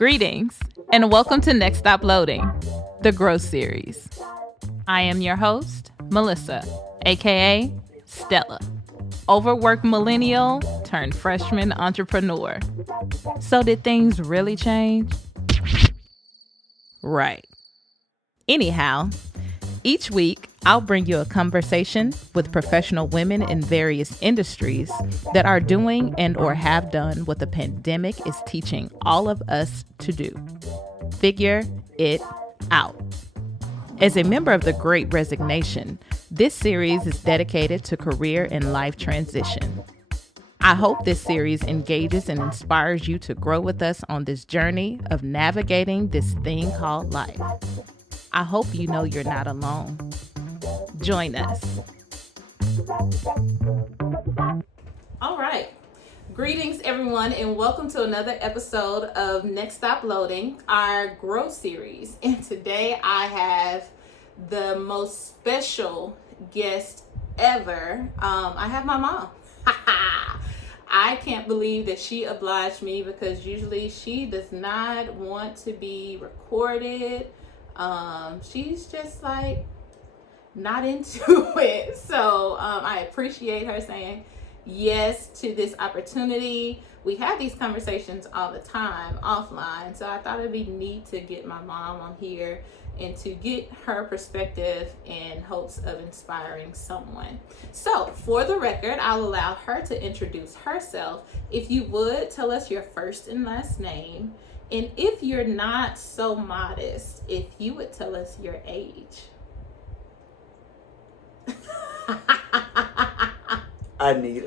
Greetings, and welcome to Next Stop Loading, the Growth Series. I am your host, Melissa, aka Stella, overworked millennial turned freshman entrepreneur. So did things really change? Right. Anyhow, each week, I'll bring you a conversation with professional women in various industries that are doing and or have done what the pandemic is teaching all of us to do. Figure it out. As a member of the Great Resignation, this series is dedicated to career and life transition. I hope this series engages and inspires you to grow with us on this journey of navigating this thing called life. I hope you know you're not alone. Join us. All right. Greetings, everyone, and welcome to another episode of Next Stop Loading, our growth series. And today I have the most special guest ever. I have my mom. I can't believe that she obliged me because usually she does not want to be recorded. She's just like not into it. So I appreciate her saying yes to this opportunity. We have these conversations all the time offline, so I thought it'd be neat to get my mom on here and to get her perspective in hopes of inspiring someone. So for the record, I'll allow her to introduce herself. If you would, tell us your first and last name, and if you're not so modest, if you would tell us your age.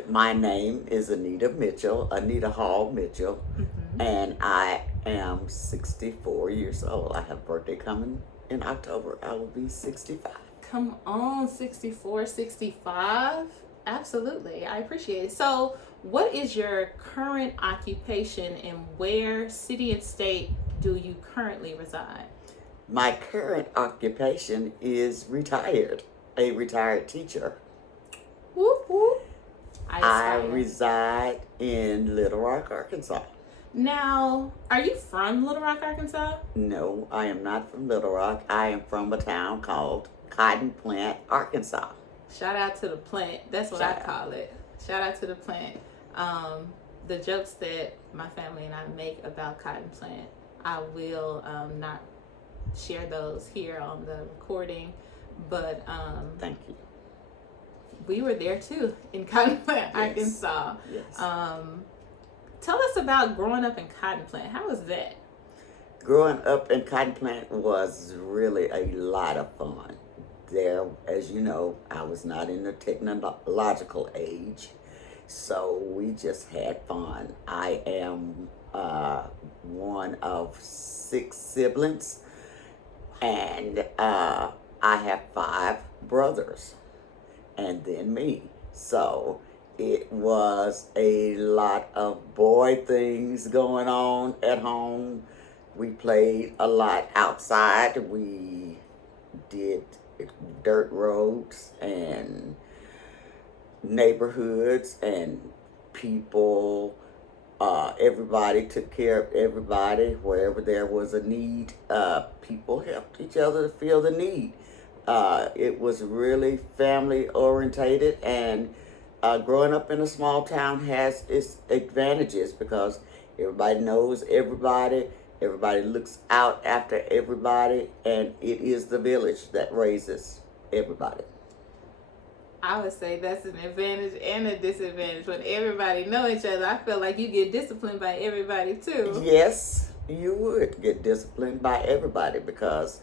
My name is Anita Mitchell, Anita Hall Mitchell, and I am 64 years old. I have a birthday coming in October. I will be 65. Come on, 64, 65. Absolutely. I appreciate it. So, what is your current occupation and where, city and state, do you currently reside? My current occupation is a retired teacher. Whoop, whoop. I reside in Little Rock, Arkansas. Now, are you from Little Rock, Arkansas? No, I am not from Little Rock. I am from a town called Cotton Plant, Arkansas. Shout out to the plant. That's what I call it. Shout out to the plant. The jokes that my family and I make about Cotton Plant, I will not share those here on the recording, but thank you. We were there too in Cotton Plant, yes. Arkansas. Yes. Tell us about growing up in Cotton Plant. How was that? Growing up in Cotton Plant was really a lot of fun. There, as you know, I was not in the technological age, so we just had fun. I am one of 6 siblings, and I have 5 brothers, and then me. So it was a lot of boy things going on at home. We played a lot outside. We did dirt roads and neighborhoods and people. Everybody took care of everybody. Wherever there was a need, people helped each other to fill the need. It was really family orientated, and growing up in a small town has its advantages because everybody knows everybody. Everybody looks out after everybody, and it is the village that raises everybody. I would say that's an advantage and a disadvantage. When everybody know each other, I feel like you get disciplined by everybody too. Yes, you would get disciplined by everybody because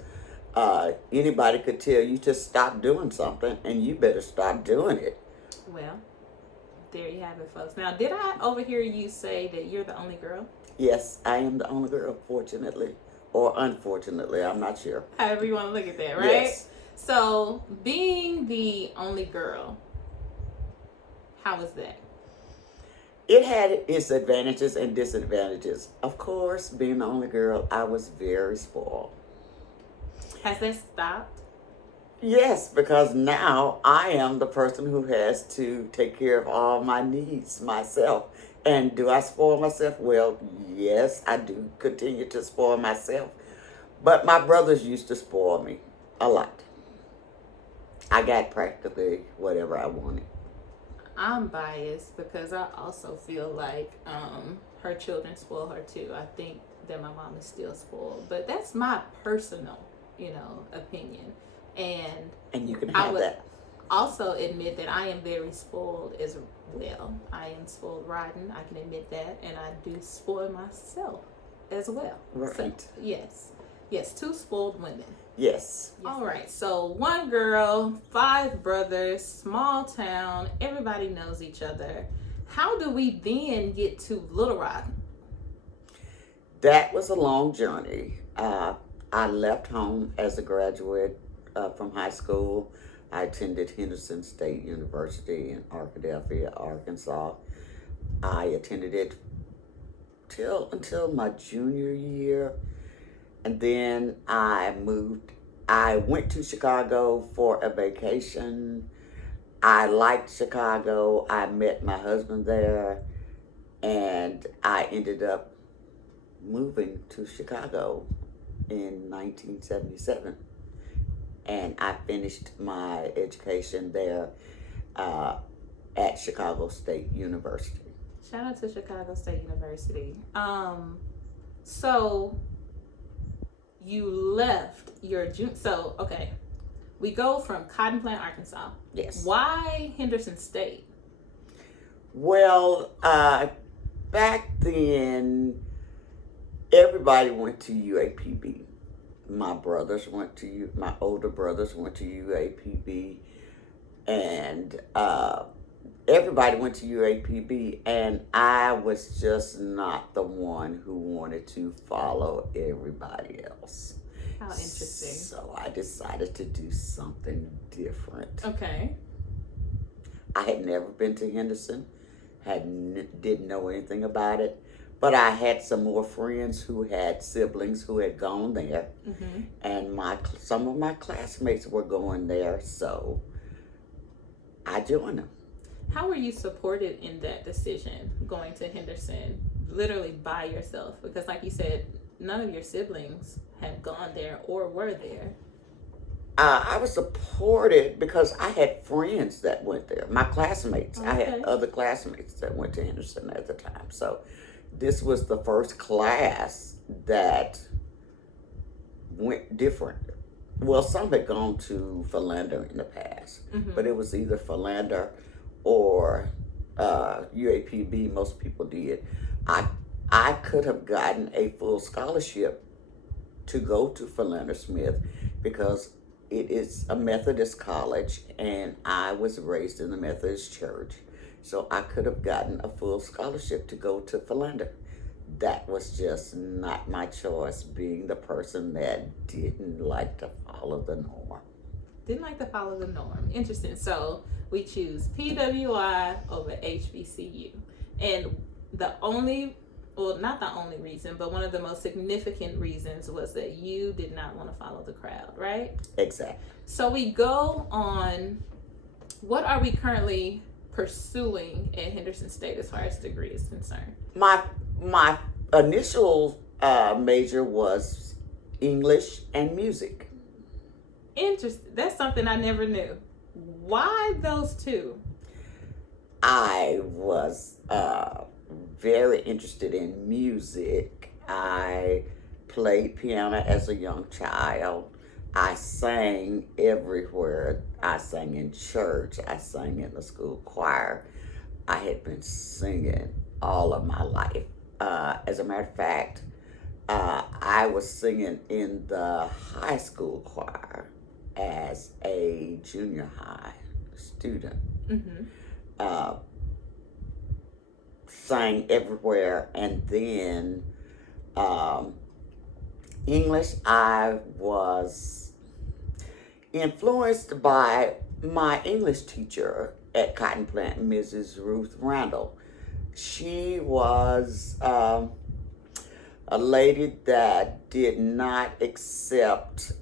anybody could tell you to stop doing something, and you better stop doing it. Well, there you have it, folks. Now, did I overhear you say that you're the only girl? Yes, I am the only girl, fortunately. Or unfortunately, I'm not sure. However you want to look at that, right? Yes. So, being the only girl, how was that? It had its advantages and disadvantages. Of course, being the only girl, I was very spoiled. Has that stopped? Yes, because now I am the person who has to take care of all my needs myself. And do I spoil myself? Well, yes, I do continue to spoil myself. But my brothers used to spoil me a lot. I got practically whatever I wanted. I'm biased because I also feel like her children spoil her too. I think that my mom is still spoiled, but that's my personal, opinion. And And you can I have would that. also admit that I am very spoiled as well. I am spoiled rotten. I can admit that, and I do spoil myself as well. Right. So, yes, two spoiled women. Yes. All right, so one girl, five brothers, small town, everybody knows each other. How do we then get to Little Rock? That was a long journey. I left home as a graduate from high school. I attended Henderson State University in Arkadelphia, Arkansas. I attended it until my junior year, and then I moved. I went to Chicago for a vacation. I liked Chicago. I met my husband there, and I ended up moving to Chicago in 1977. And I finished my education there at Chicago State University. Shout out to Chicago State University. So you left your junior. So okay, we go from Cotton Plant, Arkansas. Yes. Why Henderson State? Well, back then, everybody went to UAPB. My older brothers went to UAPB, and everybody went to UAPB, and I was just not the one who wanted to follow everybody else. How interesting. So I decided to do something different. Okay. I had never been to Henderson, didn't know anything about it, but I had some more friends who had siblings who had gone there, Mm-hmm. and some of my classmates were going there, so I joined them. How were you supported in that decision, going to Henderson, literally by yourself? Because like you said, none of your siblings had gone there or were there. I was supported because I had friends that went there. My classmates. Okay. I had other classmates that went to Henderson at the time. So this was the first class that went different. Well, some had gone to Philander in the past, Mm-hmm. but it was either Philander or UAPB. Most people did. I could have gotten a full scholarship to go to Philander Smith because it is a Methodist college, and I was raised in the Methodist church. So I could have gotten a full scholarship to go to Philander. That was just not my choice, being the person that didn't like to follow the norm. Didn't like to follow the norm. Interesting. So we choose PWI over HBCU. And not the only reason, but one of the most significant reasons was that you did not want to follow the crowd, right? Exactly. So we go on, what are we currently pursuing at Henderson State as far as degree is concerned? My initial major was English and music. Interesting. That's something I never knew. Why those two? I was very interested in music. I played piano as a young child. I sang everywhere. I sang in church. I sang in the school choir. I had been singing all of my life. As a matter of fact, I was singing in the high school choir as a junior high student. Mm-hmm. Sang everywhere, and then English, I was influenced by my English teacher at Cotton Plant, Mrs. Ruth Randall. She was a lady that did not accept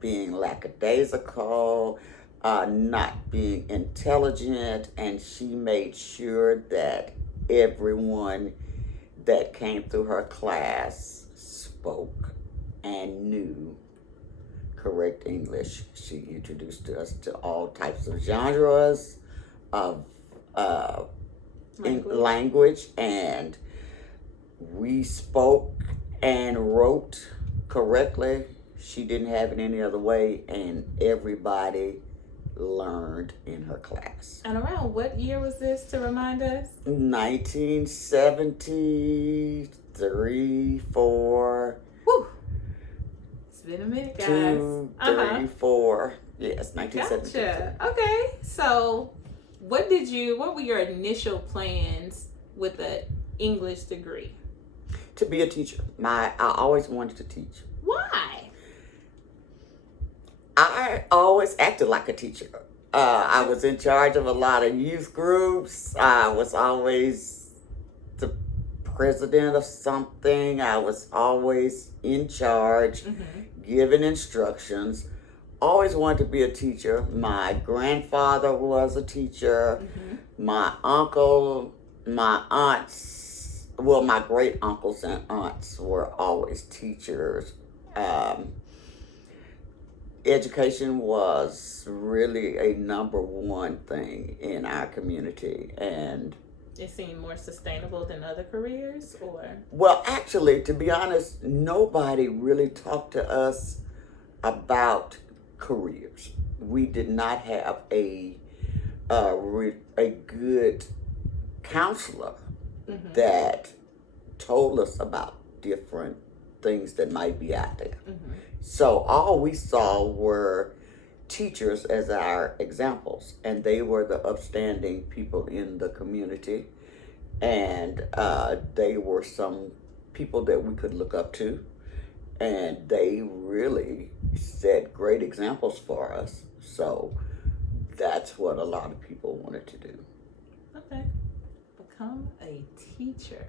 being lackadaisical, not being intelligent, and she made sure that everyone that came through her class spoke and knew correct English. She introduced us to all types of genres of language, and we spoke and wrote correctly. She didn't have it any other way, and everybody learned in her class. And around what year was this, to remind us? 1973, 4. Whew. It's been a minute, guys. 2, 3, 4. Yes, 1973. Gotcha. Okay. So what were your initial plans with the English degree? To be a teacher. I always wanted to teach. Why? I always acted like a teacher. I was in charge of a lot of youth groups. I was always the president of something. I was always in charge, giving instructions. Always wanted to be a teacher. My grandfather was a teacher. My uncle, my aunts, well, my great uncles and aunts were always teachers. Education was really a number one thing in our community, and it seemed more sustainable than other careers, or? Well, actually, to be honest, nobody really talked to us about careers. We did not have a good counselor that told us about different things that might be out there. So all we saw were teachers as our examples, and they were the upstanding people in the community, and they were some people that we could look up to, and they really set great examples for us. So that's what a lot of people wanted to do. Okay. Become a teacher,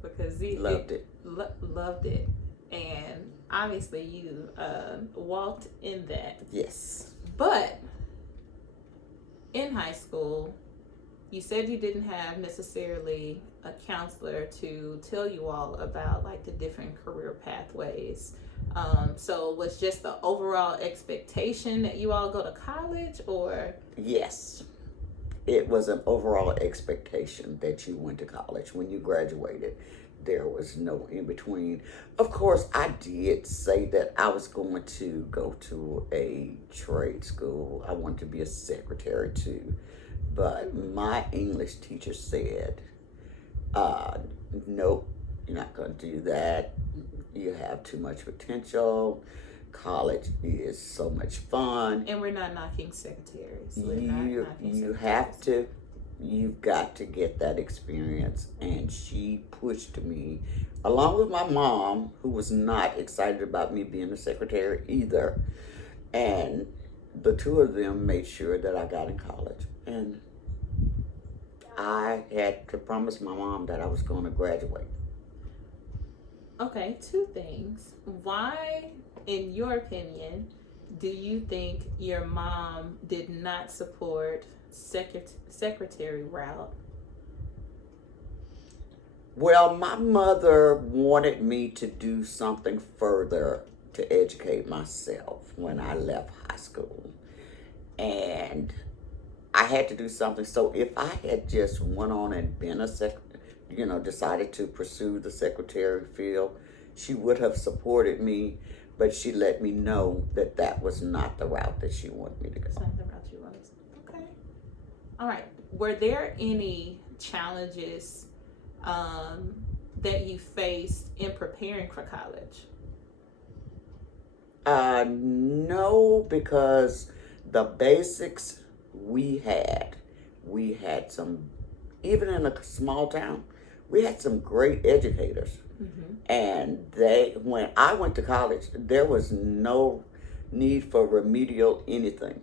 because you loved it. Loved it. And obviously you walked in that. Yes. But in high school, you said you didn't have necessarily a counselor to tell you all about like the different career pathways. So was just the overall expectation that you all go to college, or? Yes. It was an overall expectation that you went to college when you graduated. There was no in between. Of course, I did say that I was going to go to a trade school. I wanted to be a secretary too. But my English teacher said, nope, you're not going to do that. You have too much potential. College is so much fun. And we're not knocking secretaries. You've got to get that experience. And she pushed me, along with my mom, who was not excited about me being a secretary either. And the two of them made sure that I got in college. And I had to promise my mom that I was going to graduate. Okay, two things. Why, in your opinion, do you think your mom did not support secretary route? Well, my mother wanted me to do something further to educate myself when I left high school. And I had to do something. So if I had just went on and been decided to pursue the secretary field, she would have supported me, but she let me know that that was not the route that she wanted me to go. It's not the route you wanted. Okay. All right. Were there any challenges that you faced in preparing for college? No, because the basics we had some, even in a small town, we had some great educators. And when I went to college, there was no need for remedial anything.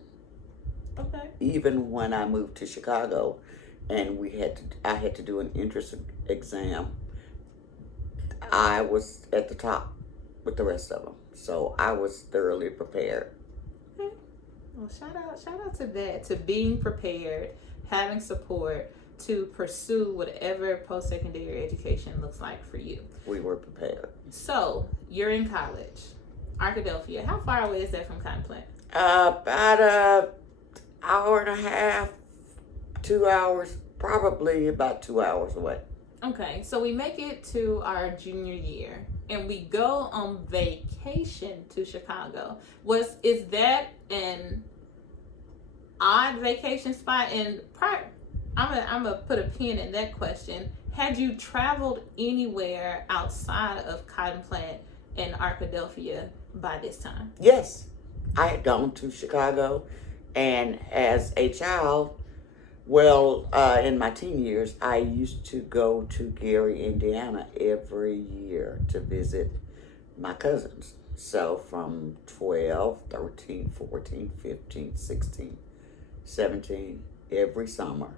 Okay. Even when I moved to Chicago, and I had to do an entrance exam, I was at the top with the rest of them. So I was thoroughly prepared. Okay. Well, shout out to that, to being prepared, having support to pursue whatever post-secondary education looks like for you. We were prepared. So you're in college, Arkadelphia. How far away is that from Cotton Plant? About a hour and a half, 2 hours, probably about 2 hours away. Okay, so we make it to our junior year and we go on vacation to Chicago. Is that an odd vacation spot? And I'm gonna put a pin in that question. Had you traveled anywhere outside of Cotton Plant and Arkadelphia by this time? Yes, I had gone to Chicago, and as a child, in my teen years, I used to go to Gary, Indiana every year to visit my cousins. So from 12, 13, 14, 15, 16, 17, every summer,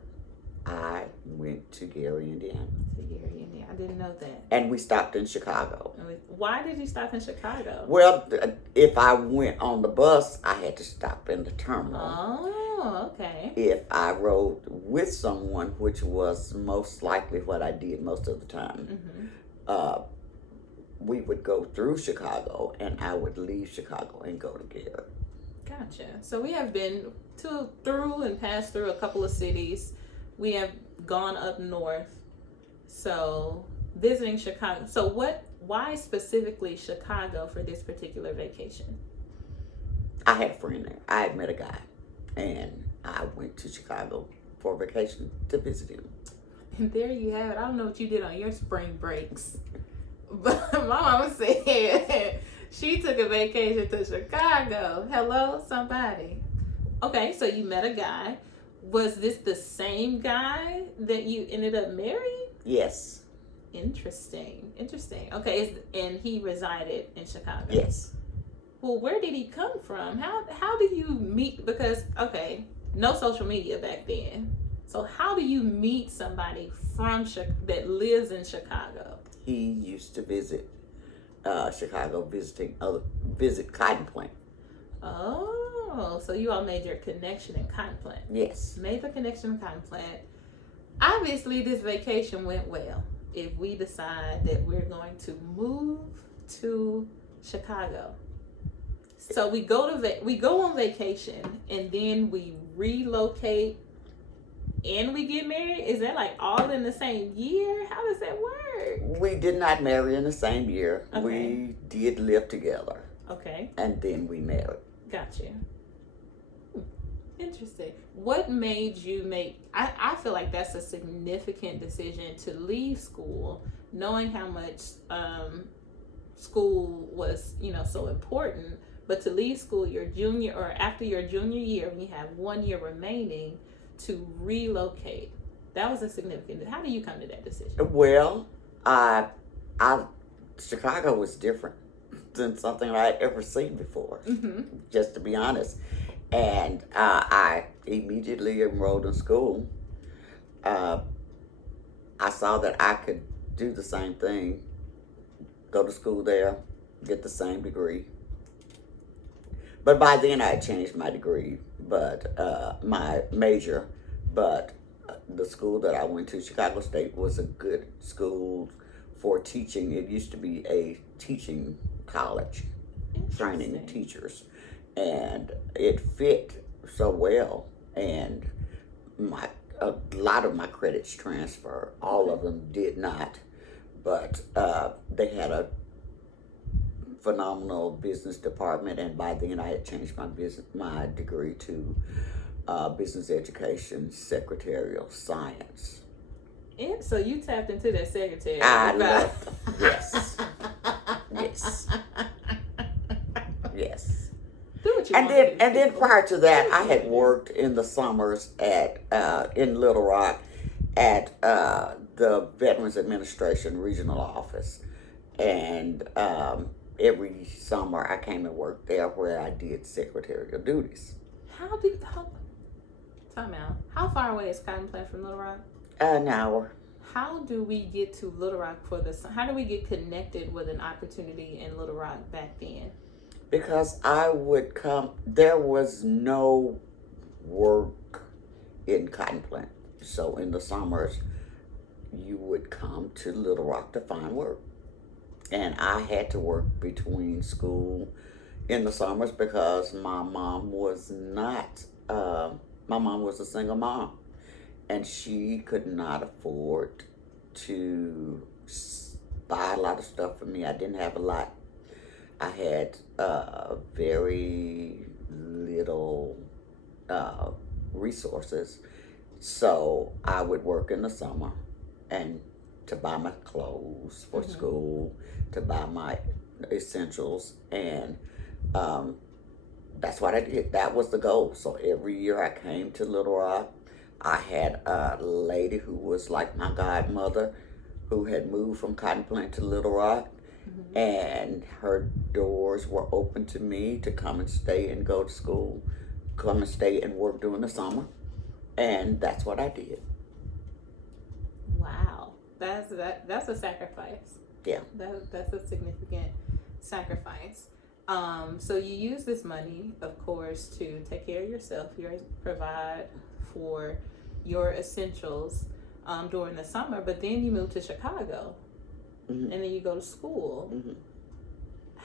I went to Gary, Indiana. To Gary, Indiana. I didn't know that. And we stopped in Chicago. Why did you stop in Chicago? Well, if I went on the bus, I had to stop in the terminal. Oh, okay. If I rode with someone, which was most likely what I did most of the time, we would go through Chicago, and I would leave Chicago and go to Gary. Gotcha. So we have been through and passed through a couple of cities. We have gone up north. So visiting Chicago. So why specifically Chicago for this particular vacation? I had a friend there. I had met a guy, and I went to Chicago for vacation to visit him. And there you have it. I don't know what you did on your spring breaks, but my mama said she took a vacation to Chicago. Hello, somebody. Okay, so you met a guy. Was this the same guy that you ended up marrying? Yes. Interesting. Okay, and he resided in Chicago. Yes. Well, where did he come from? How did you meet? Because, okay, no social media back then. So how do you meet somebody that lives in Chicago? He used to visit Chicago, visit Cotton Plant. Oh, so you all made your connection in Cotton Plant. Yes. Made the connection in Cotton Plant. Obviously, this vacation went well. If we decide that we're going to move to Chicago. So we go on vacation and then we relocate and we get married. Is that like all in the same year? How does that work? We did not marry in the same year. Okay. We did live together. Okay. And then we married. Gotcha. Interesting. What made you I feel like that's a significant decision to leave school, knowing how much school was, so important. But to leave school after your junior year, when you have 1 year remaining, to relocate, that was a significant. How do you come to that decision? Well, Chicago was different than something I'd ever seen before. Just to be honest, and I immediately enrolled in school. I saw that I could do the same thing, go to school there, get the same degree. But by then I had changed my degree, but my major. But the school that I went to, Chicago State, was a good school for teaching. It used to be a teaching college, training teachers, and it fit so well. And a lot of my credits transfer. All of them did not, but they had a phenomenal business department, and by then I had changed my degree to business education, secretarial science. And so you tapped into that secretary. I loved them. Yes. Yes. Do what you And want then prior to that, I had worked in the summers in Little Rock at the Veterans Administration Regional Office, and every summer I came and worked there where I did secretarial duties. Time out. How far away is Cotton Plant from Little Rock? An hour. How do we get to Little Rock how do we get connected with an opportunity in Little Rock back then? Because I would come, there was no work in cotton plant. So in the summers, you would come to Little Rock to find work. And I had to work between school in the summers because my mom was not, my mom was a single mom. And she could not afford to buy a lot of stuff for me. I didn't have a lot. I had very little resources. So I would work in the summer and to buy my clothes for school, to buy my essentials, and that's what I did. That was the goal. So every year I came to Little Rock. I had a lady who was like my godmother who had moved from Cotton Plant to Little Rock, and her doors were open to me to come and stay and go to school, come and stay and work during the summer, and that's what I did. Wow, that's a sacrifice. Yeah. That's a significant sacrifice. So you use this money, of course, to take care of yourself. You provide for your essentials during the summer, but then you move to Chicago, and then you go to school.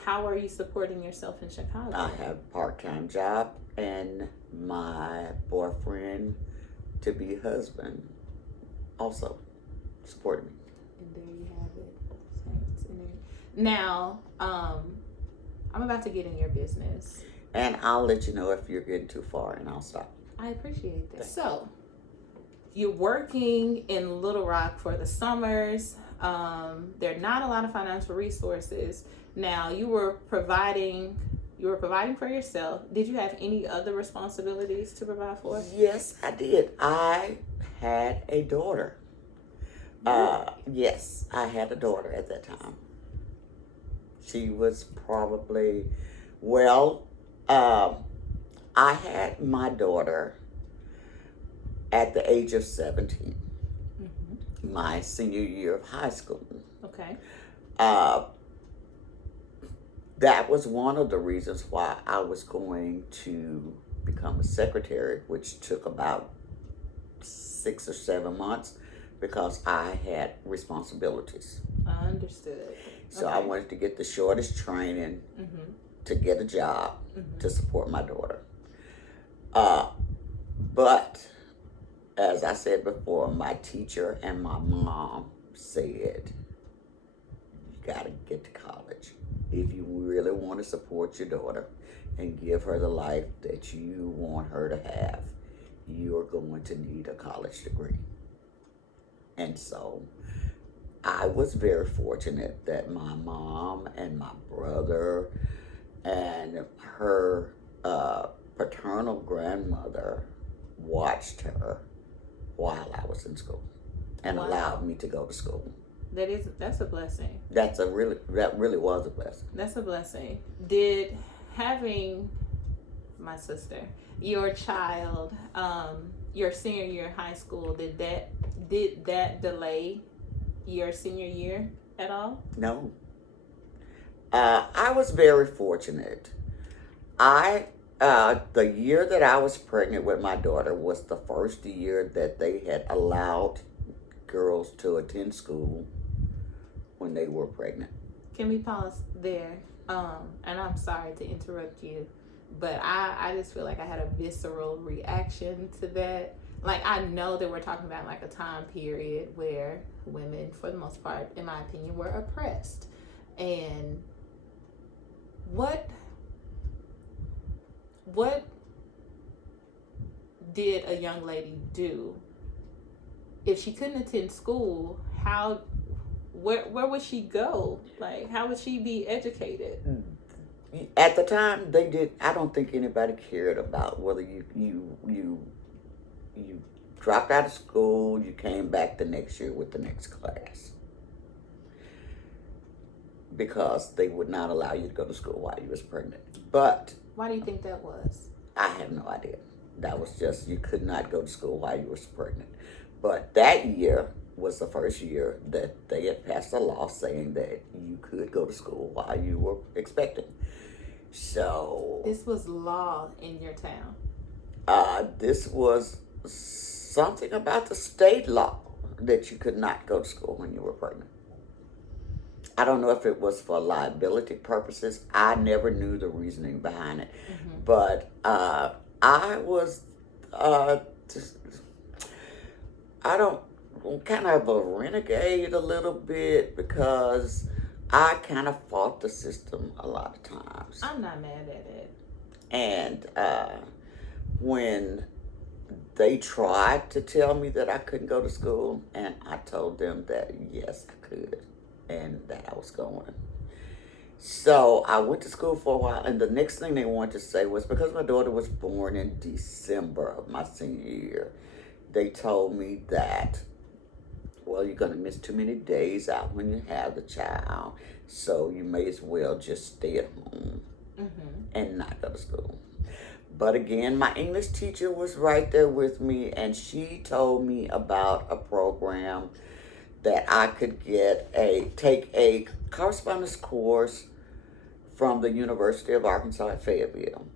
How are you supporting yourself in Chicago? I have a part-time job and my boyfriend to be husband also supported me. And there you have it. Now, I'm about to get in your business. And I'll let you know if you're getting too far and I'll stop. I appreciate that. So, you're working in Little Rock for the summers. There are not a lot of financial resources. Now, you were providing for yourself. Did you have any other responsibilities to provide for? Yes, I did. I had a daughter. Yes, I had a daughter at that time. She was probably, I had my daughter at the age of 17, my senior year of high school. Okay. That was one of the reasons why I was going to become a secretary, which took about 6 or 7 months because I had responsibilities. I understood. So I wanted to get the shortest training to get a job to support my daughter. But as I said before, my teacher and my mom said, you got to get to college. If you really want to support your daughter and give her the life that you want her to have, you're going to need a college degree. And so I was very fortunate that my mom and my brother and her paternal grandmother watched her while I was in school and allowed me to go to school. That's a blessing. That really was a blessing. That's a blessing. Did having my sister, your child, your senior year of high school, did that delay your senior year at all? No. I was very fortunate. The year that I was pregnant with my daughter was the first year that they had allowed girls to attend school when they were pregnant. Can we pause there? And I'm sorry to interrupt you, but I just feel like I had a visceral reaction to that. Like, I know that we're talking about like a time period where women, for the most part, in my opinion, were oppressed. And what did a young lady do if she couldn't attend school? Where would she go? Like, how would she be educated? At the time, they did. I don't think anybody cared about whether you dropped out of school, you came back the next year with the next class, because they would not allow you to go to school while you was pregnant. But why do you think that was? I have no idea. That was just, you could not go to school while you was pregnant. But that year was the first year that they had passed a law saying that you could go to school while you were expecting. So This was law in your town. this was something about the state law that you could not go to school when you were pregnant. I don't know if it was for liability purposes. I never knew the reasoning behind it. But I was just, I don't, kind of a renegade a little bit because I kind of fought the system a lot of times. I'm not mad at it. And when they tried to tell me that I couldn't go to school, and I told them that yes, I could, and that I was going. So I went to school for a while, and the next thing they wanted to say was because my daughter was born in December of my senior year, they told me that, well, you're going to miss too many days out when you have the child, so you may as well just stay at home and not go to school. But again, my English teacher was right there with me, and she told me about a program that I could take a correspondence course from the University of Arkansas at Fayetteville.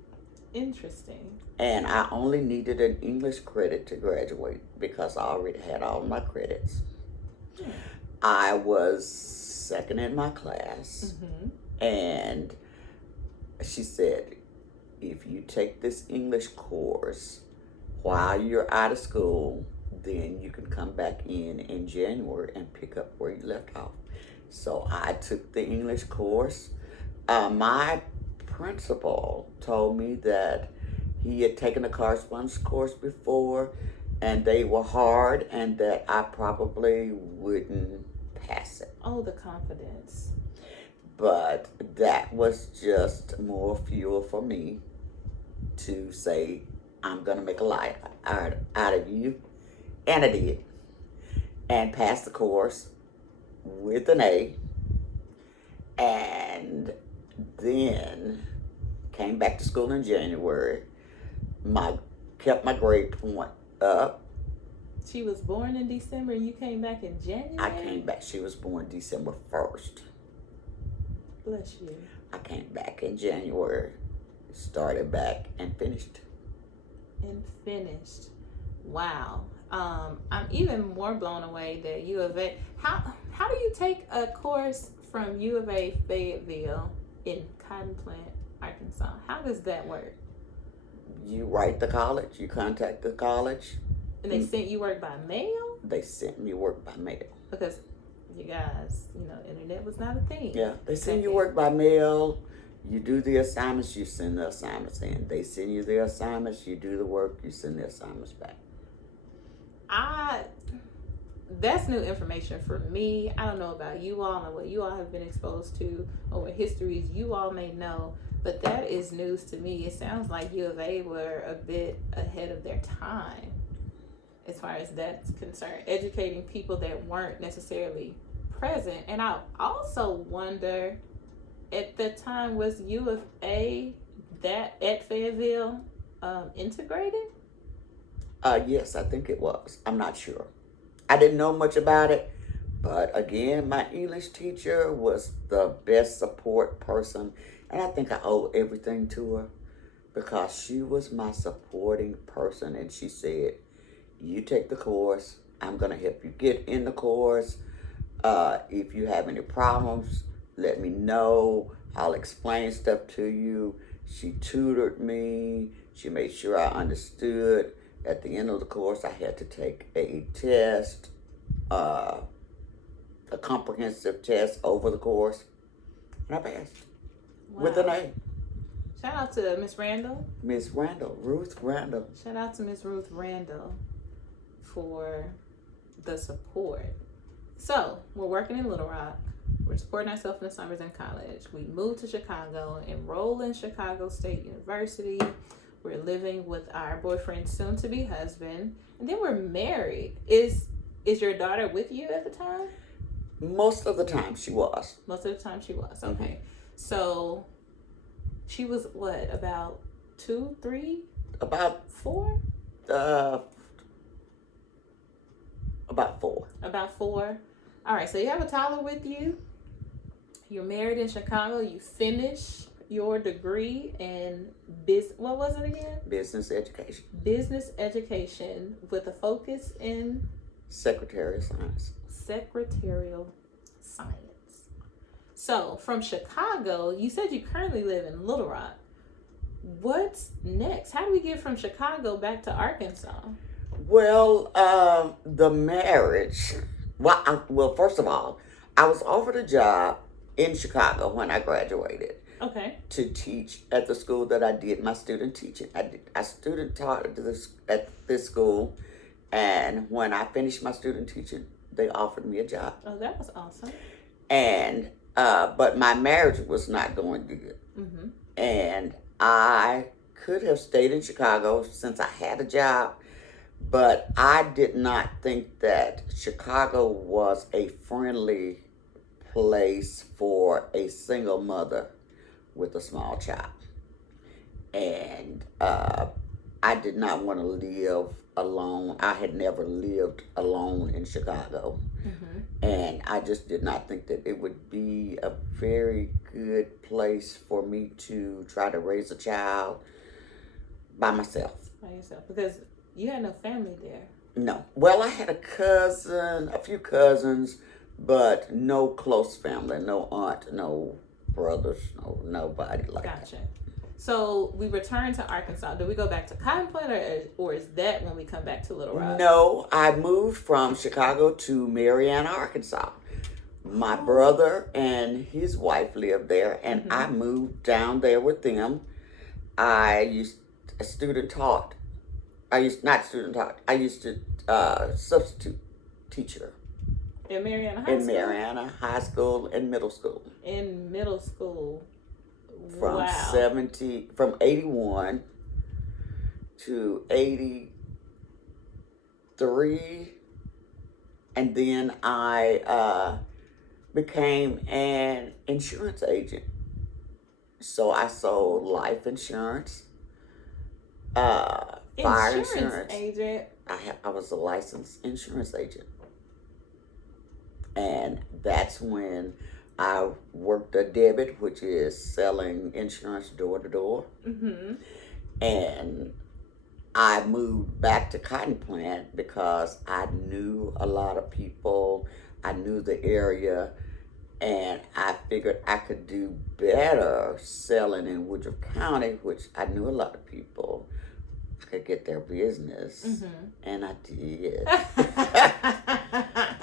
Interesting. And I only needed an English credit to graduate because I already had all my credits. I was second in my class, and she said, if you take this English course while you're out of school, then you can come back in January and pick up where you left off. So I took the English course. My principal told me that he had taken a correspondence course before and they were hard and that I probably wouldn't pass it. Oh, the confidence. But that was just more fuel for me to say, I'm going to make a life out of you. And I did. And passed the course with an A. And then came back to school in January. Kept my grade point up. She was born in December and you came back in January? I came back. She was born December 1st. Bless you. I came back in January. Started back and finished. Wow. I'm even more blown away that U of A. How do you take a course from U of A Fayetteville in Cotton Plant, Arkansas? How does that work? You write the college. You contact the college. And they sent you work by mail? They sent me work by mail. Because you guys, internet was not a thing. Yeah, they send you work by mail. You do the assignments, you send the assignments in. They send you the assignments, you do the work, you send the assignments back. That's new information for me. I don't know about you all and what you all have been exposed to or what histories you all may know, but that is news to me. It sounds like U of A were a bit ahead of their time as far as that's concerned, educating people that weren't necessarily present. And I also wonder, at the time, was U of A that at Fayetteville integrated? Yes, I think it was. I'm not sure. I didn't know much about it, but again, my English teacher was the best support person, and I think I owe everything to her because she was my supporting person, and she said, you take the course, I'm going to help you get in the course. If you have any problems, let me know. I'll explain stuff to you. She tutored me. She made sure I understood. At the end of the course, I had to take a test, a comprehensive test over the course, and I passed with an A. Shout out to Miss Randall. Miss Randall, Ruth Randall. Shout out to Miss Ruth Randall for the support. So, we're working in Little Rock. We're supporting ourselves in the summers in college. We moved to Chicago, enrolled in Chicago State University. We're living with our boyfriend, soon-to-be husband, and then we're married. Is your daughter with you at the time? Most of the time she was. Most of the time she was. Okay. So she was what, about 2, 3? About 4? About 4. About 4. All right. So you have a toddler with you. You're married in Chicago. You finish your degree in what was it again? Business education. Business education with a focus in Secretary of Science. secretarial science. So from Chicago, you said you currently live in Little Rock. What's next? How do we get from Chicago back to Arkansas? Well, the marriage. Well, first of all, I was offered a job in Chicago when I graduated. Okay. To teach at the school that I did my student teaching. I student taught at this school, and when I finished my student teaching, they offered me a job. Oh, that was awesome. And but my marriage was not going good, Mm-hmm. and I could have stayed in Chicago since I had a job, but I did not think that Chicago was a friendly place for a single mother with a small child. And I did not want to live alone. I had never lived alone in Chicago. Mm-hmm. And I just did not think that it would be a very good place for me to try to raise a child by myself. By yourself, because you had no family there. No. Well, I had a few cousins, but no close family, no aunt, no brothers, nobody like that. Gotcha. So we returned to Arkansas. Do we go back to Cotton Plant, or is that when we come back to Little Rock? No, I moved from Chicago to Marianna, Arkansas. My brother and his wife lived there, and Mm-hmm. I moved down there with them. I used to substitute teacher In Marianna High in School? Marianna High School and middle school. In middle school. From Wow. 81 to 83, and then I became an insurance agent. So I sold life insurance, fire insurance. Agent. I was a licensed insurance agent, and that's when I worked a debit, which is selling insurance door to door. Mm-hmm. And I moved back to Cotton Plant because I knew a lot of people. I knew the area, and I figured I could do better selling in Woodruff County, which I knew a lot of people. I could get their business, Mm-hmm. and I did.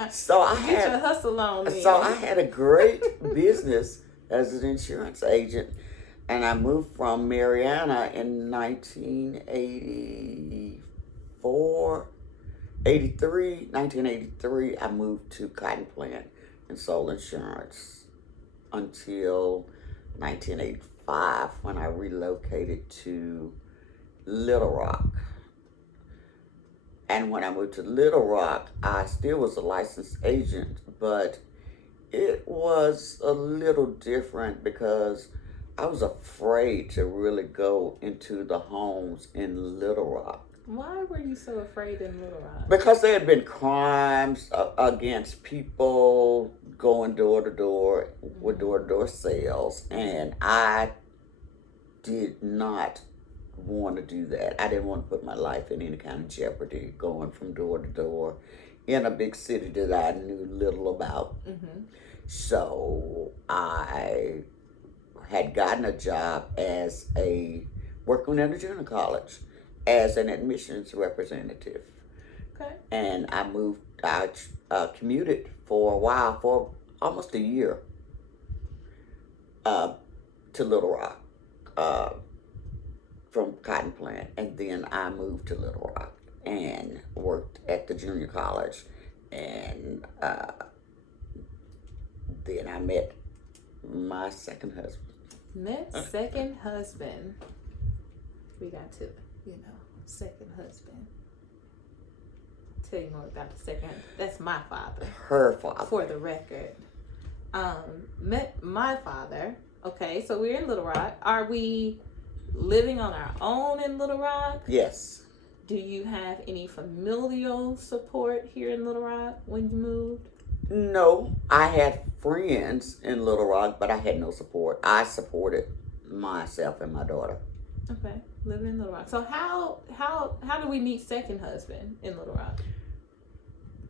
Get your hustle on then. So I had a great business as an insurance agent, and I moved from Marianna in 1983. I moved to Cotton Plant and sold insurance until 1985 when I relocated to Little Rock. And when I moved to Little Rock, I still was a licensed agent, but it was a little different because I was afraid to really go into the homes in Little Rock. Why were you so afraid in Little Rock? Because there had been crimes against people going door to door with door to door sales, and I did not want to do that. I didn't want to put my life in any kind of jeopardy going from door to door in a big city that I knew little about. Mm-hmm. So I had gotten a job working at a junior college as an admissions representative. Okay. And I commuted for a while, for almost a year, to Little Rock, from Cotton Plant, and then I moved to Little Rock and worked at the junior college, and then I met my second husband. Second husband. We got to, second husband. Tell you more about the second. That's my father. Her father. For the record. Met my father. Okay, so we're in Little Rock. Are we living on our own in Little Rock? Yes. Do you have any familial support here in Little Rock when you moved? No, I had friends in Little Rock, but I had no support. I supported myself and my daughter. Okay, living in Little Rock. So how do we meet second husband in Little Rock?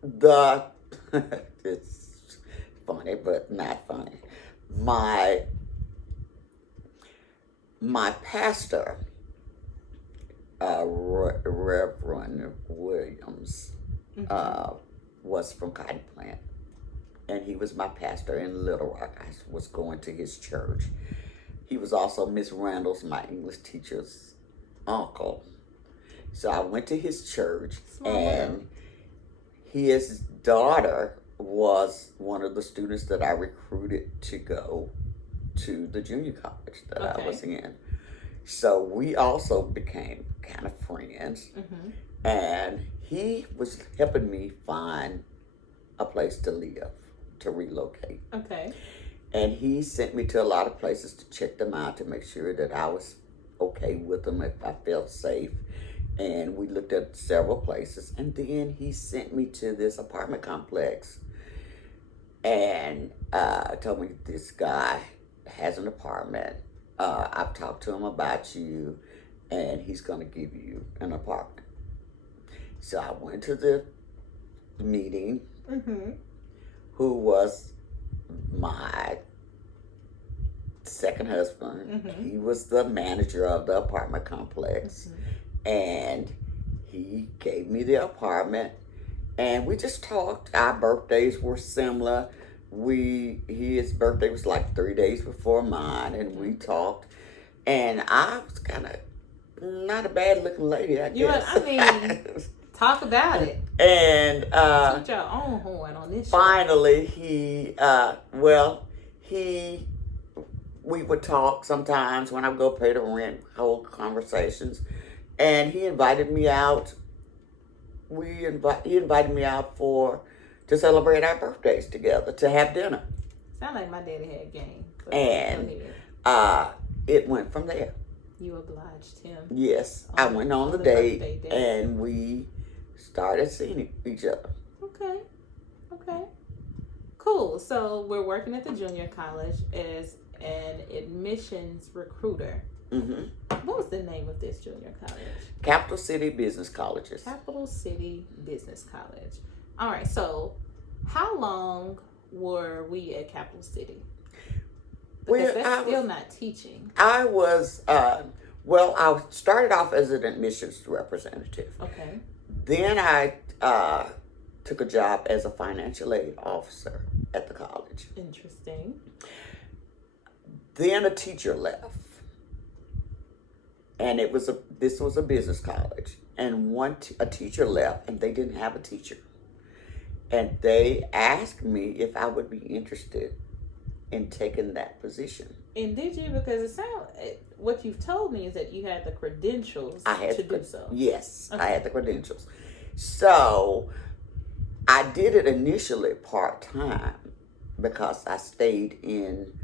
The it's funny, but not funny. My pastor, Reverend Williams, was from Cotton Plant, and he was my pastor in Little Rock. I was going to his church. He was also Miss Randall's, my English teacher's uncle. So I went to his church, and his daughter was one of the students that I recruited to go to the junior college that I was in. So we also became kind of friends. And he was helping me find a place to live, to relocate. Okay. And he sent me to a lot of places to check them out, to make sure that I was okay with them, if I felt safe. And we looked at several places. And then he sent me to this apartment complex. And told me, this guy has an apartment. I've talked to him about you, and he's going to give you an apartment. So I went to the meeting. Who was my second husband. He was the manager of the apartment complex. And he gave me the apartment. And we just talked. Our birthdays were similar. His birthday was like 3 days before mine, and we talked. And I was kind of not a bad looking lady, I guess. I mean, talk about it. And toot your own horn on this. Finally, we would talk sometimes when I would go pay the rent, hold conversations, and he invited me out. He invited me out to celebrate our birthdays together, to have dinner. Sound like my daddy had game. And it went from there. You obliged him. Yes, I went on the date, and we started seeing each other. Okay. Cool. So we're working at the junior college as an admissions recruiter. What was the name of this junior college? Capital City Business Colleges. Capital City Business College. All right. So how long were we at Capital City? Because that's still not teaching. I was, I started off as an admissions representative. Okay. Then I took a job as a financial aid officer at the college. Interesting. Then a teacher left. And this was a business college. And a teacher left, and they didn't have a teacher. And they asked me if I would be interested in taking that position. And did you? Because what you've told me is that you had the credentials to do so. Yes, okay. I had the credentials. So I did it initially part-time because I stayed in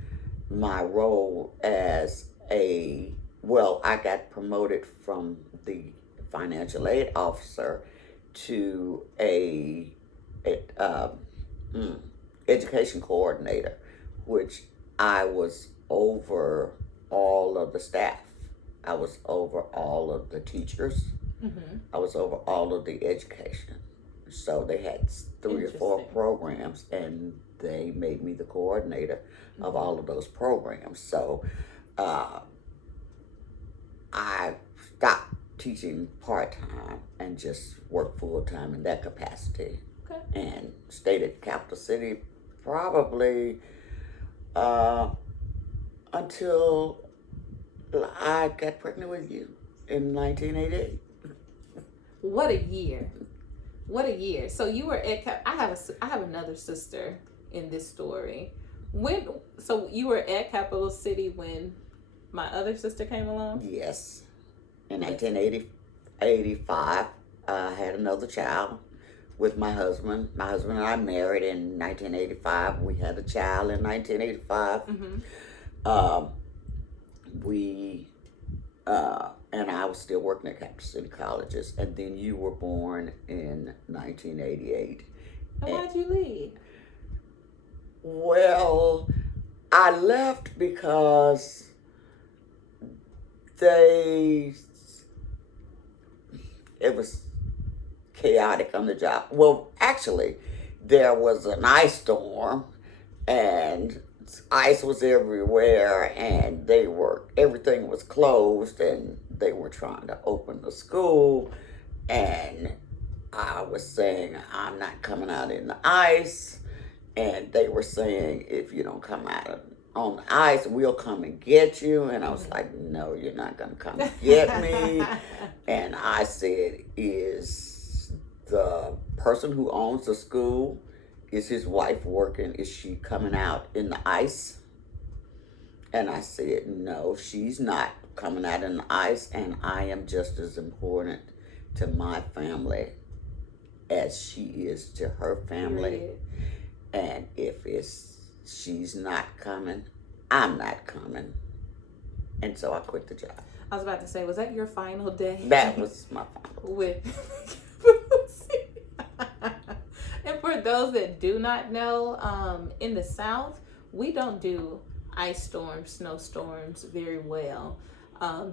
my role as I got promoted from the financial aid officer to education coordinator, which I was over all of the staff. I was over all of the teachers. I was over all of the education. So they had 3 or 4 programs, and they made me the coordinator of all of those programs. So I stopped teaching part-time and just worked full-time in that capacity. Okay. And stayed at Capital City probably until I got pregnant with you in 1988. What a year. So you were at I have another sister in this story. So you were at Capital City when my other sister came along? Yes. In 1985, I had another child with my husband. My husband and I married in 1985. We had a child in 1985. And I was still working at Capital City Colleges. And then you were born in 1988. And why'd you leave? Well, I left because they, it was chaotic on the job. Well, actually, there was an ice storm, and ice was everywhere, and everything was closed, and they were trying to open the school, and I was saying, I'm not coming out in the ice, and they were saying, if you don't come out on the ice, we'll come and get you. And I was like, no, you're not going to come and get me. And I said, is the person who owns the school, is his wife working? Is she coming out in the ice? And I said, no, she's not coming out in the ice, and I am just as important to my family as she is to her family. Period. And if she's not coming, I'm not coming. And so I quit the job. I was about to say, was that your final day? That was my final. With and for those that do not know, in the South, we don't do ice storms, snowstorms very well.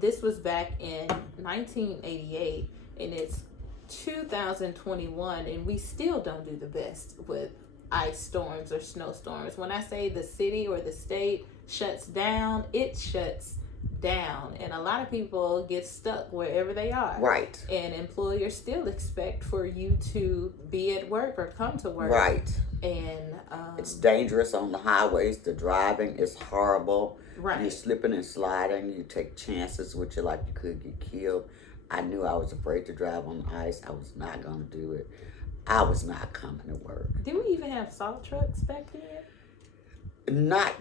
This was back in 1988, and it's 2021, and we still don't do the best with ice storms or snowstorms. When I say the city or the state shuts down, it shuts down, and a lot of people get stuck wherever they are. Right. And employers still expect for you to be at work or come to work. Right. And it's dangerous on the highways. The driving is horrible. Right. You're slipping and sliding. You take chances with you like you could get killed. I knew I was afraid to drive on the ice. I was not going to do it. I was not coming to work. Did we even have salt trucks back then? Not,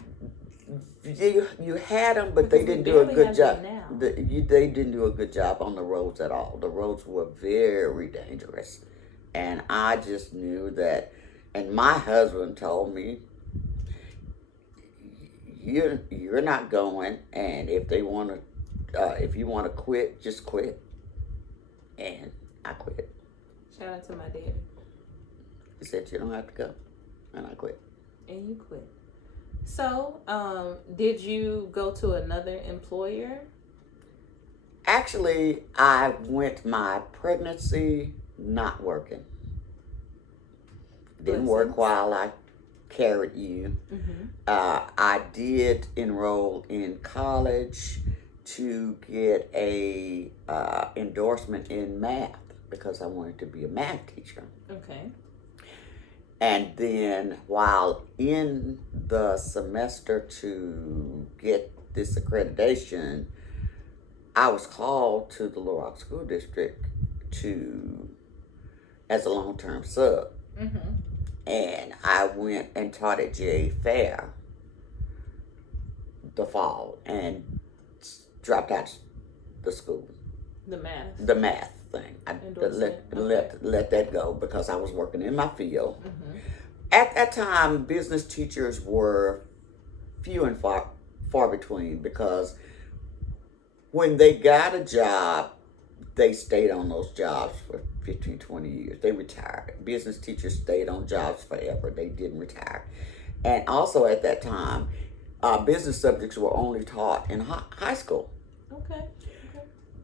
you had them, but Because they didn't we do a barely good have job. them now. They didn't do a good job on the roads at all. The roads were very dangerous. And I just knew that, and my husband told me, you're not going, and if you want to quit, just quit. And I quit. Shout out to my daddy. He said, you don't have to go. And I quit. And you quit. So, did you go to another employer? Actually, I went my pregnancy not working. Didn't work while I carried you. Mm-hmm. I did enroll in college to get a endorsement in math because I wanted to be a math teacher. Okay. And then while in the semester to get this accreditation, I was called to the Little Rock School District as a long-term sub. Mm-hmm. And I went and taught at GA Fair the fall and dropped out the school. The math Thing. I Endorsement. let that go because I was working in my field. Mm-hmm. At that time, business teachers were few and far between because when they got a job, they stayed on those jobs for 15, 20 years. They retired. Business teachers stayed on jobs forever. They didn't retire. And also at that time, business subjects were only taught in high school. Okay.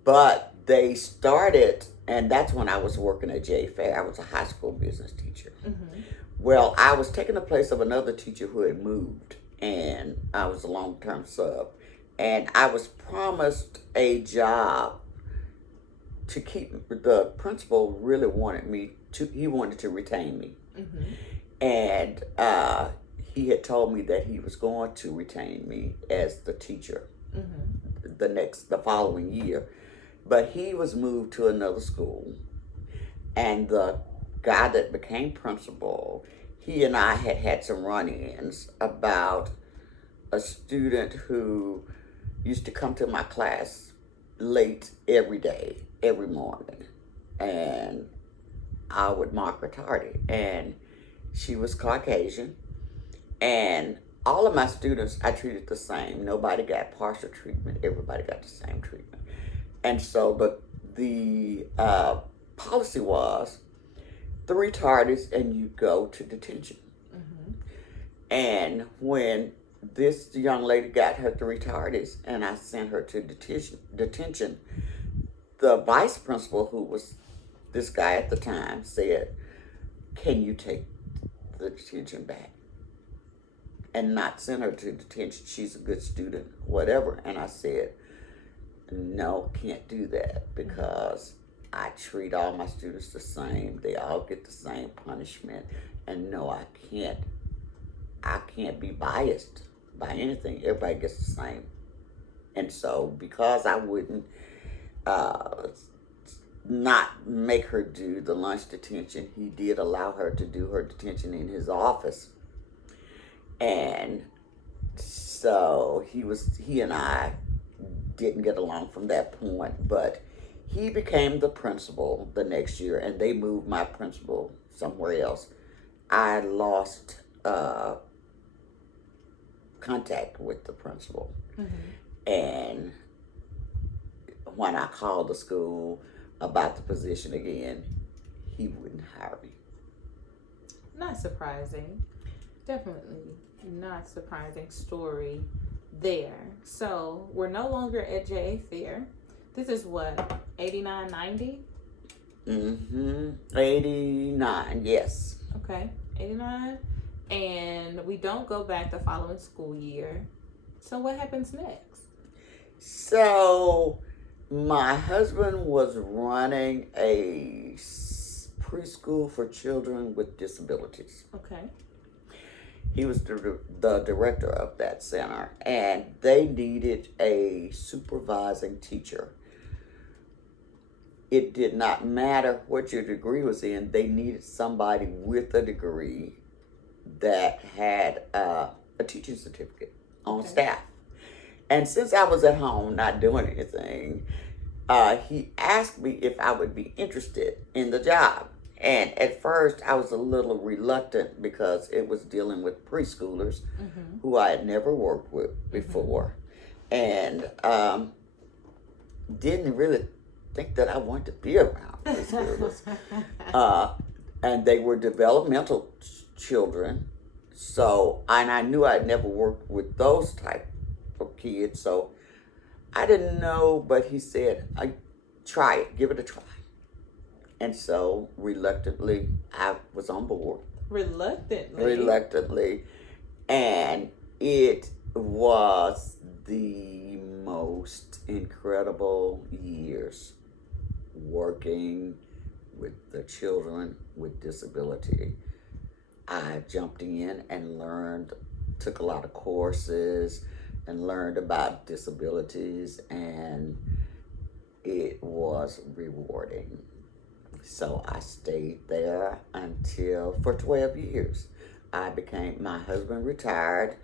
But they started, and that's when I was working at J Fair. I was a high school business teacher. Mm-hmm. Well, I was taking the place of another teacher who had moved, and I was a long-term sub. And I was promised a job to keep. The principal really wanted he wanted to retain me. Mm-hmm. And he had told me that he was going to retain me as the teacher the following year. But he was moved to another school, and the guy that became principal, he and I had some run-ins about a student who used to come to my class late every day, every morning, and I would mark her tardy. And she was Caucasian, and all of my students I treated the same. Nobody got partial treatment. Everybody got the same treatment. And so the policy was 3 tardies and you go to detention. Mm-hmm. And when this young lady got her 3 tardies, and I sent her to detention. The vice principal, who was this guy at the time, said, "Can you take the detention back and not send her to detention? She's a good student, whatever." And I said, "No, can't do that, because I treat all my students the same. They all get the same punishment. And no, I can't be biased by anything. Everybody gets the same." And so, because I wouldn't not make her do the lunch detention, he did allow her to do her detention in his office. And so he and I didn't get along from that point, but he became the principal the next year, and they moved my principal somewhere else. I lost contact with the principal. And when I called the school about the position again, he wouldn't hire me. Not surprising. Definitely not surprising story there. So we're no longer at JA Fair. This is what, 89, 90? 89, yes. Okay, 89. And we don't go back the following school year. So what happens next? So my husband was running a preschool for children with disabilities. Okay. He was the director of that center, and they needed a supervising teacher. It did not matter what your degree was in. They needed somebody with a degree that had a teaching certificate on staff. And since I was at home not doing anything, he asked me if I would be interested in the job. And at first I was a little reluctant, because it was dealing with preschoolers who I had never worked with before. And didn't really think that I wanted to be around preschoolers. And they were developmental children. So, and I knew I'd never worked with those type of kids, so I didn't know, but he said, "Try it, give it a try." And so, reluctantly, I was on board. Reluctantly. And it was the most incredible years working with the children with disability. I jumped in and took a lot of courses and learned about disabilities, and it was rewarding. So I stayed there for 12 years. My husband retired,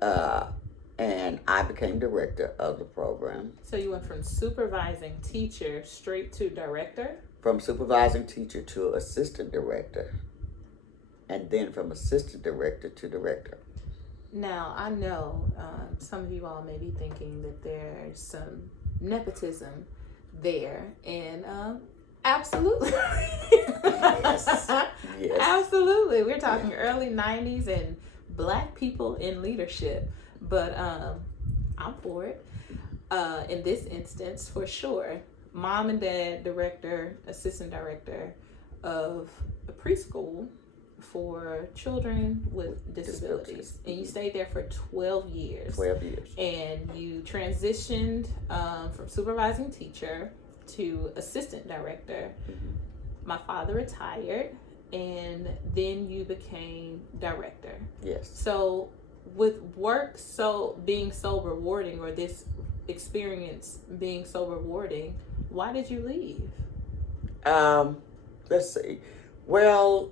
and I became director of the program. So you went from supervising teacher straight to director? From supervising teacher to assistant director, and then from assistant director to director. Now, I know some of you all may be thinking that there's some nepotism there, and absolutely. Yes. Absolutely. We're talking early 90s and Black people in leadership, but I'm for it. In this instance, for sure. Mom and dad, director, assistant director of a preschool for children with disabilities. And you stayed there for 12 years. 12 years. And you transitioned from supervising teacher to assistant director. My father retired, and then you became director. Yes. So with work being so rewarding, or this experience being so rewarding, why did you leave? Let's see. Well,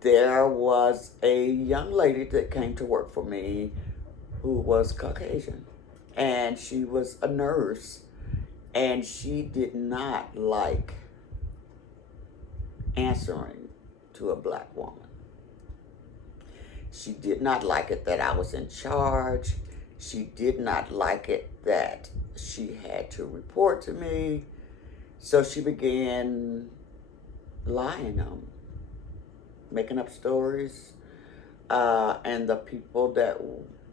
there was a young lady that came to work for me who was Caucasian, and she was a nurse, and she did not like answering to a Black woman. She did not like it that I was in charge. She did not like it that she had to report to me. So she began lying on me, making up stories, and the people that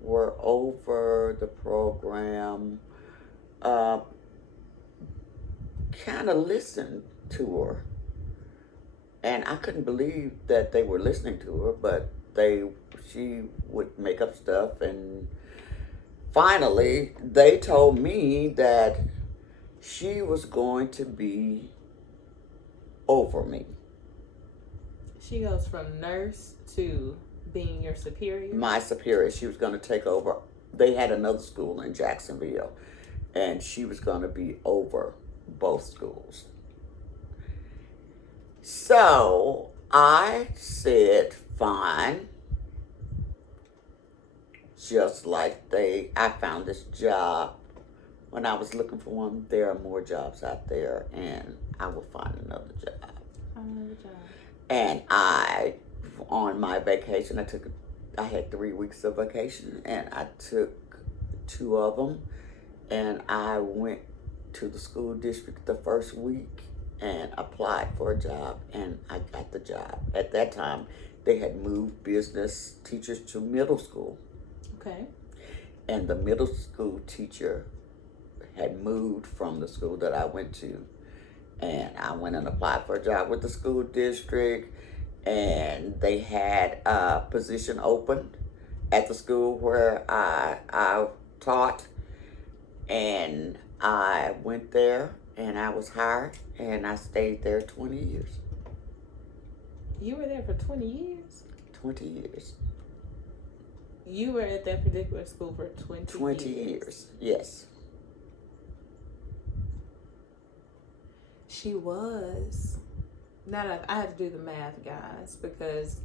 were over the program kind of listened to her. And I couldn't believe that they were listening to her, but she would make up stuff, and finally they told me that she was going to be over me. She goes from nurse to being your superior? My superior. She was going to take over. They had another school in Jacksonville, and she was going to be over both schools. So I said, fine. Just like I found this job. When I was looking for one, there are more jobs out there, and I will find another job. And on my vacation, I had 3 weeks of vacation, and I took 2 of them, and I went to the school district the first week and applied for a job, and I got the job. At that time, they had moved business teachers to middle school. Okay. And the middle school teacher had moved from the school that I went to. And I went and applied for a job with the school district, and they had a position open at the school where I taught, and I went there and I was hired, and I stayed there 20 years. You were there for 20 years? 20 years. You were at that particular school for 20 years, yes. She was. Now that I had to do the math, guys, because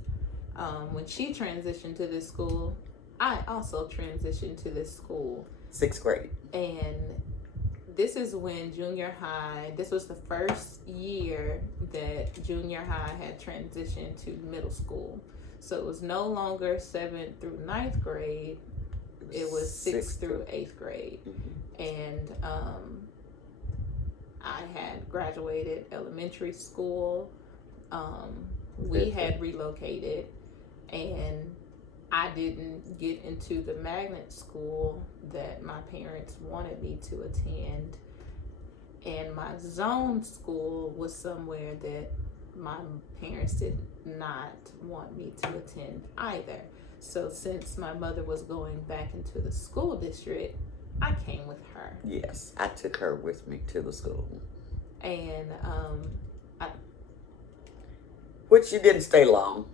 when she transitioned to this school, I also transitioned to this school. 6th grade. And this is when junior high, this was the first year that junior high had transitioned to middle school. So it was no longer 7th through 9th grade. It was 6th through 8th grade. Mm-hmm. And I had graduated elementary school. We had relocated, and I didn't get into the magnet school that my parents wanted me to attend. And my zone school was somewhere that my parents did not want me to attend either. So since my mother was going back into the school district, I came with her. Yes, I took her with me to the school. And which you didn't stay long.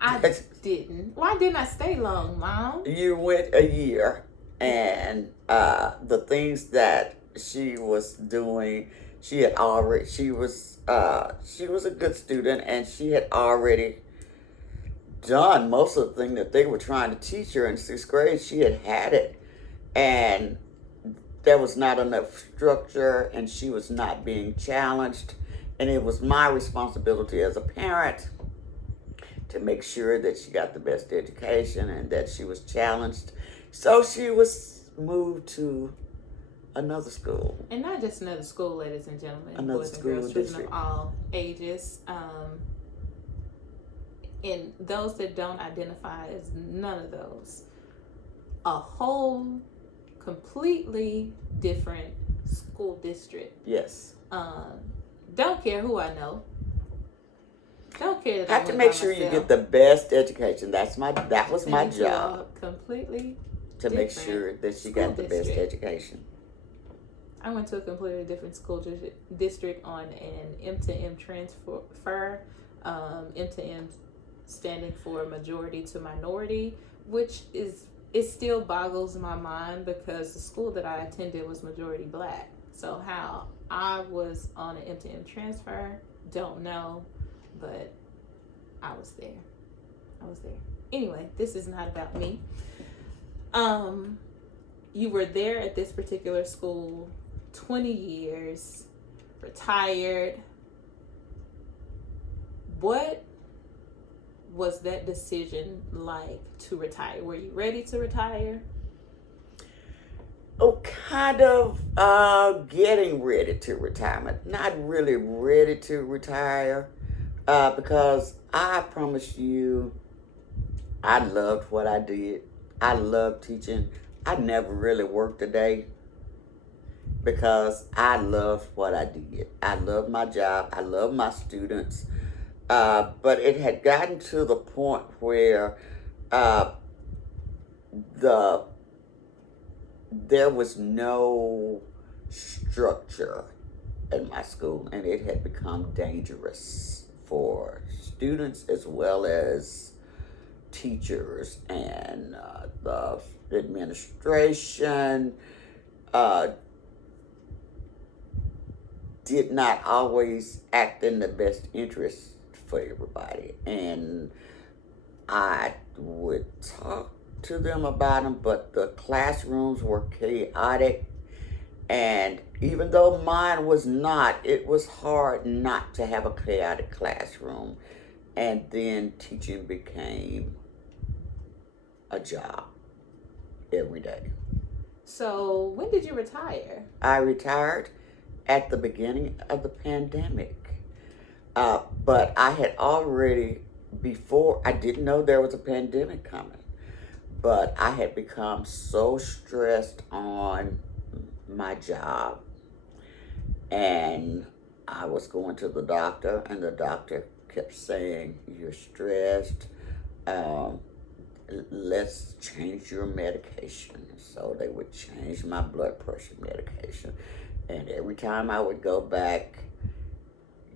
I didn't. Why didn't I stay long, Mom? You went a year, and the things that she was doing, she was a good student, and she had already done most of the things that they were trying to teach her in 6th grade. She had it, and there was not enough structure, and she was not being challenged. And it was my responsibility as a parent to make sure that she got the best education and that she was challenged. So she was moved to another school. And not just another school, ladies and gentlemen. Another boys and school girls, children of all ages. And those that don't identify as none of those. A whole completely different school district. Yes. Don't care who I know. Don't care that I have to make sure you get the best education. That was my job. Completely to make sure that she got the best education. I went to a completely different school district on an M-to-M transfer. M-to-M standing for majority to minority, which it still boggles my mind because the school that I attended was majority Black. So how I was on an M-to-M transfer, don't know, but I was there. Anyway, this is not about me. You were there at this particular school 20 years, retired. What was that decision like to retire? Were you ready to retire? Oh, kind of getting ready to retirement. Not really ready to retire because I promise you I loved what I did. I loved teaching. I never really worked a day because I loved what I did. I loved my job. I loved my students. But it had gotten to the point where uh, the there was no structure in my school, and it had become dangerous for students as well as teachers and the administration. Uh, did not always act in the best interest for everybody. And I would talk to them about them, but the classrooms were chaotic. And even though mine was not, it was hard not to have a chaotic classroom. And then teaching became a job every day. So, when did you retire? I retired at the beginning of the pandemic. But I had already, before, I didn't know there was a pandemic coming, but I had become so stressed on my job, and I was going to the doctor, and the doctor kept saying, "You're stressed. Um, let's change your medication." So they would change my blood pressure medication. And every time I would go back,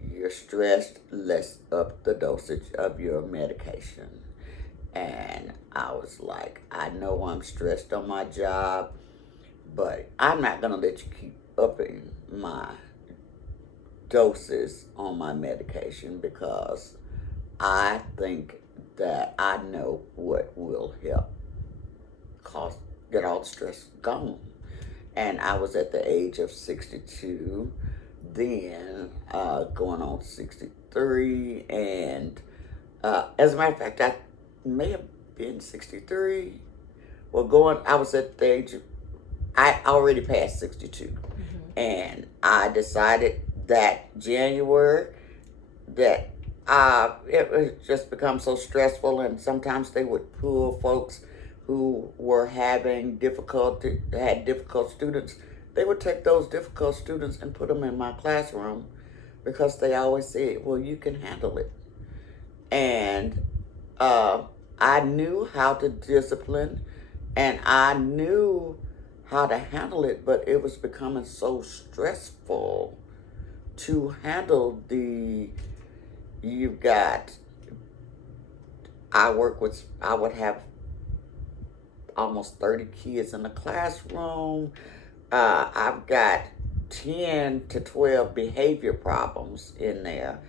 "You're stressed, let's up the dosage of your medication." And I was like, I know I'm stressed on my job, but I'm not going to let you keep upping my doses on my medication because I think that I know what will help get all the stress gone. And I was at the age of 62, then going on 63, and as a matter of fact, I may have been 63. Well, I was at the age of, I already passed 62, and I decided that January that it was just become so stressful, and sometimes they would pull folks who were having had difficult students. They would take those difficult students and put them in my classroom because they always said, "Well, you can handle it." And I knew how to discipline, and I knew how to handle it, but it was becoming so stressful to handle you've got, I would have almost 30 kids in the classroom. I've got 10 to 12 behavior problems in there.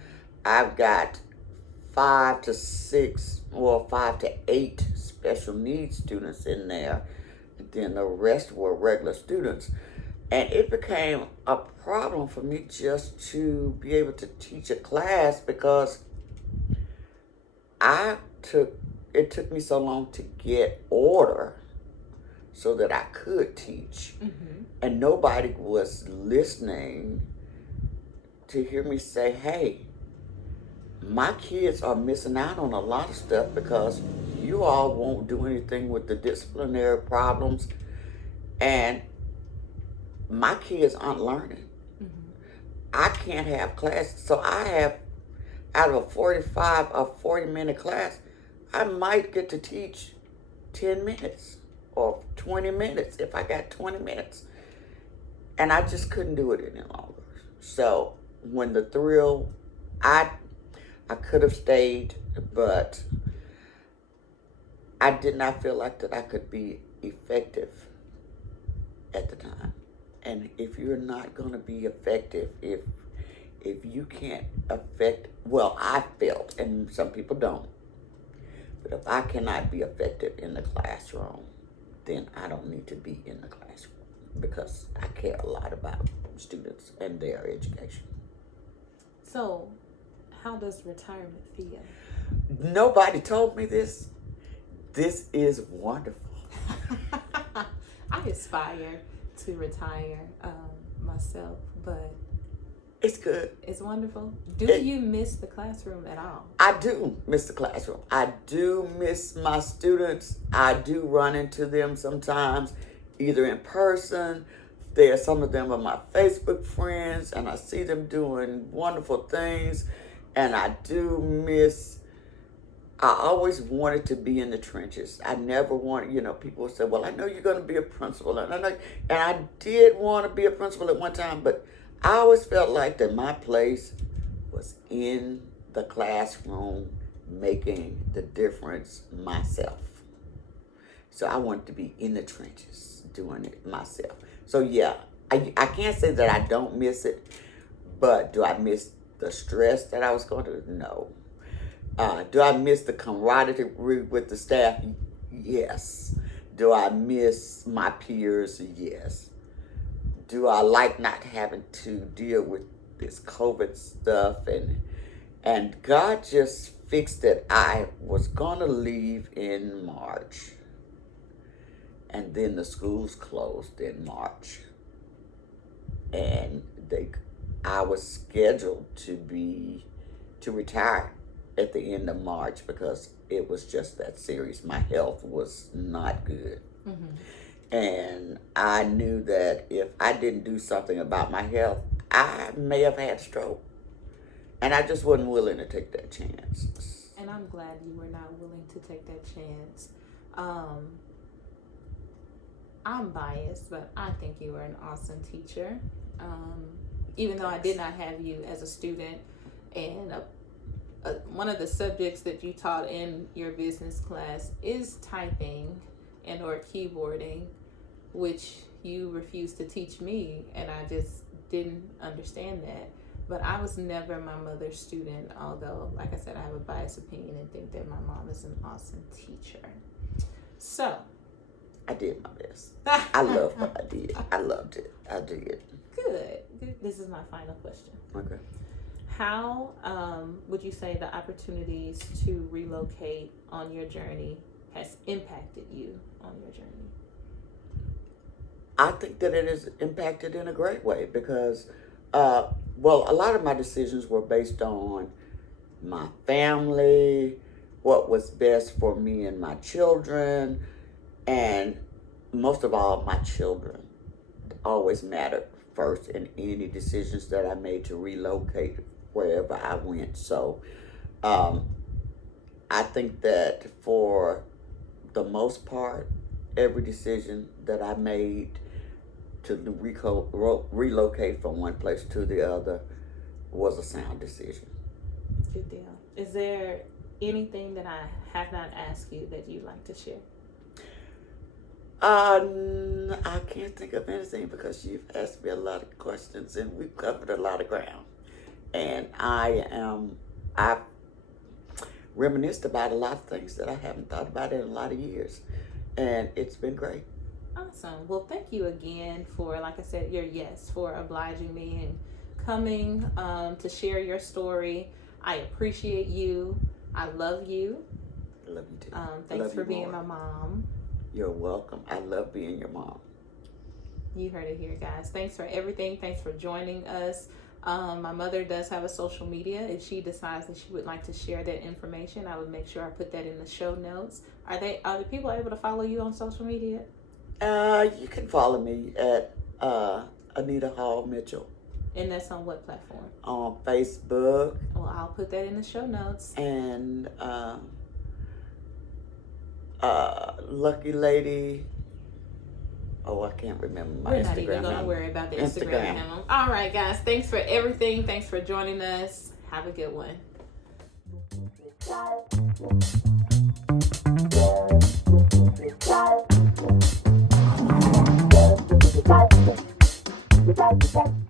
I've got 5 to 6 or 5 to 8 special needs students in there. And then the rest were regular students. And it became a problem for me just to be able to teach a class because it took me so long to get order so that I could teach. And nobody was listening to hear me say, "Hey, my kids are missing out on a lot of stuff because you all won't do anything with the disciplinary problems, and my kids aren't learning. I can't have classes." So I have, out of a 45 or 40-minute class, I might get to teach 10 minutes or 20 minutes if I got 20 minutes. And I just couldn't do it any longer. So when the thrill, I could have stayed, but I did not feel like that I could be effective at the time. And if you're not going to be effective, if you can't I felt, and some people don't, but if I cannot be effective in the classroom, then I don't need to be in the classroom because I care a lot about students and their education. So, how does retirement feel? Nobody told me this. This is wonderful. I aspire to retire myself, but It's good. It's wonderful. Do you miss the classroom at all? I do miss the classroom. I do miss my students. I do run into them sometimes, either in person. Some of them are my Facebook friends, and I see them doing wonderful things. And I do miss, I always wanted to be in the trenches. I never wanted, people say, well, I know you're going to be a principal. And I did want to be a principal at one time, but I always felt like that my place was in the classroom, making the difference myself. So I wanted to be in the trenches, doing it myself. So yeah, I can't say that I don't miss it, but do I miss the stress that I was going to? No. Do I miss the camaraderie with the staff? Yes. Do I miss my peers? Yes. Do I like not having to deal with this COVID stuff? And God just fixed it. I was going to leave in March. And then the schools closed in March. And I was scheduled to retire at the end of March because it was just that serious. My health was not good. Mm-hmm. And I knew that if I didn't do something about my health, I may have had a stroke. And I just wasn't willing to take that chance. And I'm glad you were not willing to take that chance. I'm biased, but I think you were an awesome teacher. Even though I did not have you as a student, and one of the subjects that you taught in your business class is typing and or keyboarding, which you refused to teach me, and I just didn't understand that. But I was never my mother's student, although, like I said, I have a biased opinion and think that my mom is an awesome teacher. So I did my best. I love what I did. I loved it. I did. Good. This is my final question. Okay. How would you say the opportunities to relocate on your journey has impacted you on your journey? I think that it has impacted in a great way because, a lot of my decisions were based on my family, what was best for me and my children, and most of all, my children always mattered first in any decisions that I made to relocate wherever I went. So I think that for the most part, every decision that I made to relocate from one place to the other was a sound decision. Good deal. Is there anything that I have not asked you that you'd like to share? I can't think of anything because you've asked me a lot of questions and we've covered a lot of ground. And I've reminisced about a lot of things that I haven't thought about in a lot of years. And it's been great. Awesome. Well, thank you again for, like I said, for obliging me and coming to share your story. I appreciate you. I love you. I love you too. Thanks for being my mom. You're welcome. I love being your mom. You heard it here, guys. Thanks for everything. Thanks for joining us. My mother does have a social media. If she decides that she would like to share that information, I would make sure I put that in the show notes. Are the people able to follow you on social media? You can follow me at Anita Hall Mitchell. And that's on what platform? On Facebook. Well, I'll put that in the show notes. And Lucky Lady. Oh, I can't remember my Instagram. We're not even going to worry about the Instagram handle. All right, guys. Thanks for everything. Thanks for joining us. Have a good one. Reside.